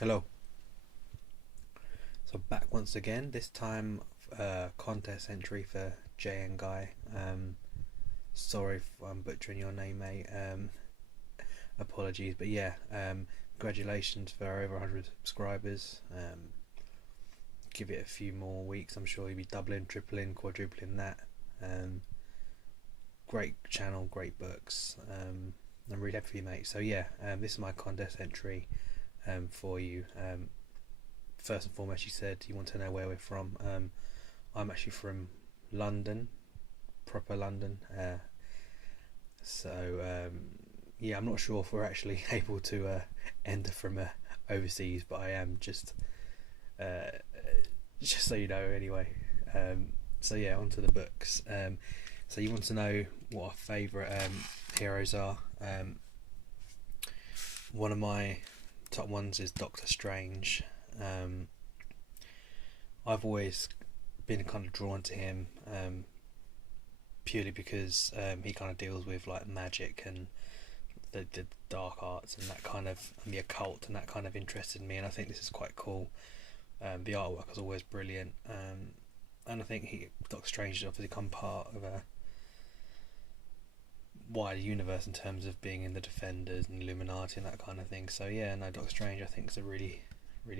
Hello. So back once again. This time, contest entry for JNGUYE. Sorry if I'm butchering your name, mate. Apologies, but yeah. Congratulations for over 100 subscribers. Give it a few more weeks. I'm sure you'll be doubling, tripling, quadrupling that. Great channel, great books. I'm really happy for you, mate. So yeah, this is my contest entry for you. First and foremost, you said you want to know where we're from. I'm actually from London, proper London. Yeah, I'm not sure if we're actually able to enter from overseas, but I am uh, just so you know. Anyway, so yeah, onto the books. So you want to know what our favourite heroes are. One of my top ones is Doctor Strange. I've always been kind of drawn to him, purely because he kind of deals with like magic and the dark arts and that kind of, and the occult, and that kind of interested me, and I think this is quite cool. The artwork was always brilliant, and I think Doctor Strange has obviously become part of a wider universe in terms of being in the Defenders and Illuminati and that kind of thing. So yeah, no, Doctor Strange I think is a really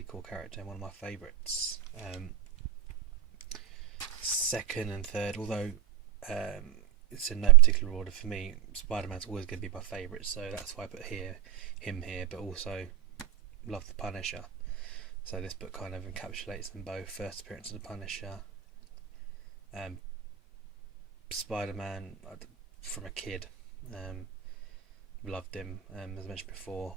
cool character and one of my favourites. Second and third, although it's in no particular order for me, Spider-Man's always going to be my favourite, so that's why I put him here, but also love the Punisher. So this book kind of encapsulates them both. First appearance of the Punisher, Spider-Man from a kid, loved him, as I mentioned before,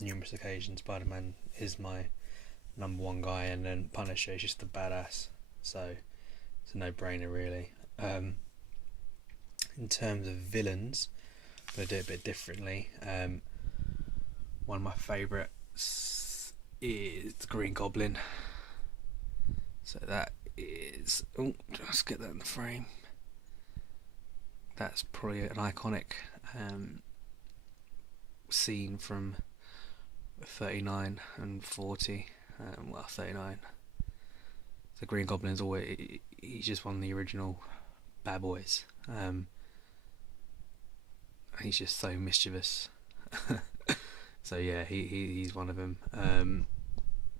numerous occasions. Spider-Man is my number one guy, and then Punisher is just a badass, so it's a no-brainer really. In terms of villains, I'm going to do it a bit differently. One of my favourites is the Green Goblin, so that is, oh, let's get that in the frame. That's probably an iconic scene from 39 and 40. Well, 39. The Green Goblin's always, he's just one of the original bad boys. He's just so mischievous. So yeah, he's one of them.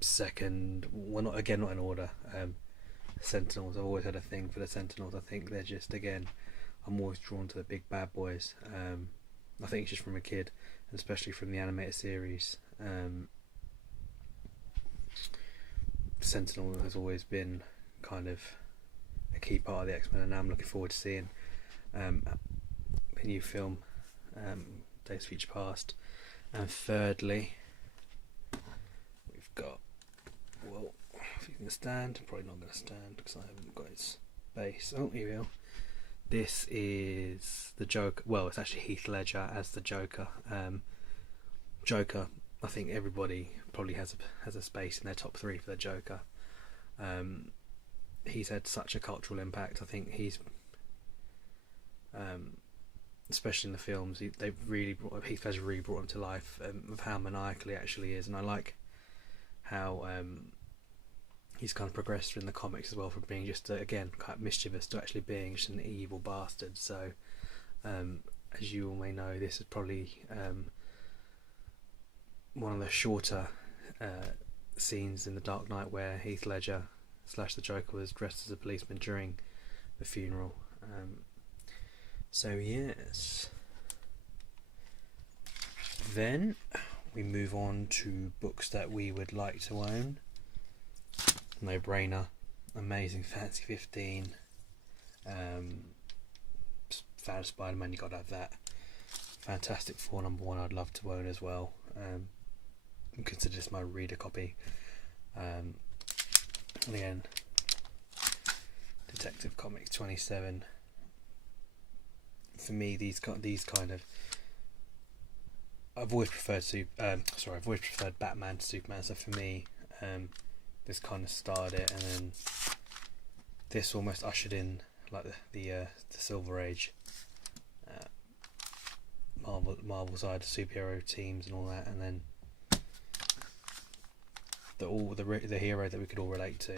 Second, well, not in order. Sentinels. I've always had a thing for the Sentinels. I think they're just, again, I'm always drawn to the big bad boys. I think it's just from a kid, and especially from the animated series. Sentinel has always been kind of a key part of the X-Men, and now I'm looking forward to seeing the new film, Days of Future Past. And thirdly, we've got, well, if you can stand, I'm probably not going to stand because I haven't got its base. Oh, here we go. This is the Joker. Well, it's actually Heath Ledger as the Joker. Joker, I think everybody probably has a space in their top three for the Joker. He's had such a cultural impact. I think he's, especially in the films, Heath Ledger really brought him to life, of how maniacal he actually is, and I like how he's kind of progressed in the comics as well, from being just again quite mischievous to actually being just an evil bastard. So as you all may know, this is probably one of the shorter scenes in The Dark Knight where Heath Ledger / the Joker was dressed as a policeman during the funeral. So yes, then we move on to books that we would like to own. No brainer. Amazing Fantasy 15. Fan of Spider-Man, you gotta have that. Fantastic Four #1, I'd love to own as well. Consider this my reader copy. And again, Detective Comics 27. For me, these kind of, I've always preferred Batman to Superman. So for me, this kind of started it, and then this almost ushered in like the Silver Age, Marvel side, superhero teams and all that, and then the hero that we could all relate to,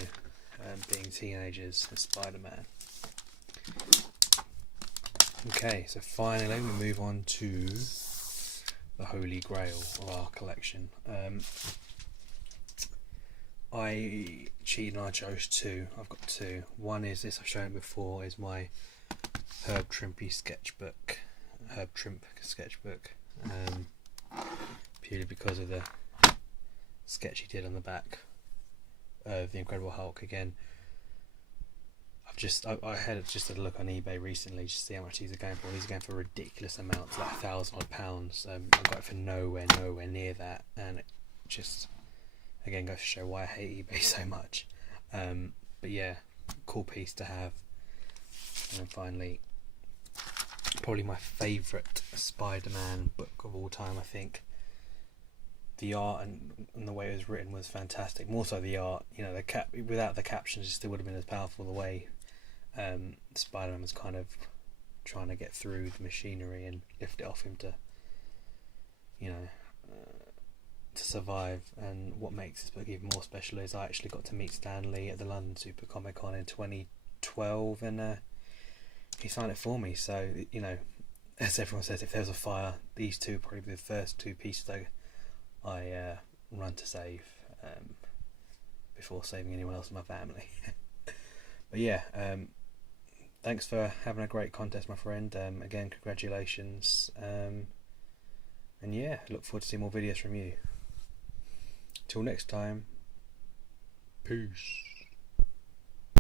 being teenagers and Spider-Man. Okay, so finally we move on to the Holy Grail of our collection. I cheated and I chose two. I've got two. One is this, I've shown it before, is my Herb Trimp sketchbook, purely because of the sketch he did on the back of the Incredible Hulk. Again, I had just a look on eBay recently just to see how much these are going for. These are going for ridiculous amounts, like £1,000 odd. I got it for nowhere near that, and it just again goes to show why I hate eBay so much. But yeah, cool piece to have. And then finally, probably my favourite Spider-Man book of all time, I think. The art and the way it was written was fantastic. More so the art, you know, without the captions, it still would have been as powerful. The way Spider-Man was kind of trying to get through the machinery and lift it off him to, you know, to survive. And what makes this book even more special is I actually got to meet Stan Lee at the London Super Comic Con in 2012, and he signed it for me. So, you know, as everyone says, if there was a fire, these two probably be the first two pieces I run to save before saving anyone else in my family. But yeah, thanks for having a great contest, my friend. Again, congratulations. And yeah, look forward to seeing more videos from you. Till next time, peace.